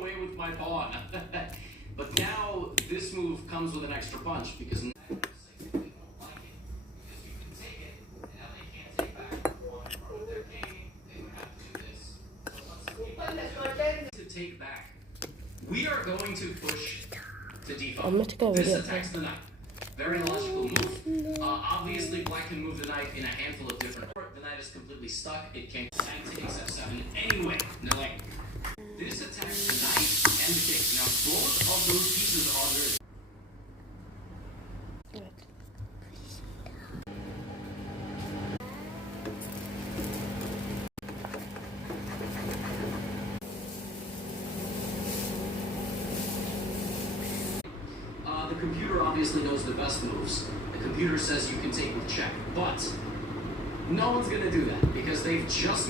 away with my pawn. But now this move comes with an extra punch because now they don't like it. Because you can take it, and now they can't take back the pawn in front of their king. They would have to do this. So let's to take back. We are going to push to d5. This attacks the knight. Very logical move. Obviously, black can move the knight in a handful of different ways. The knight is completely stuck. It can't knight takes f7 anyway. No way. This attacks the knight and the king. Now, both of those pieces are under. The computer obviously knows the best moves. The computer says you can take with check, but no one's going to do that because they've just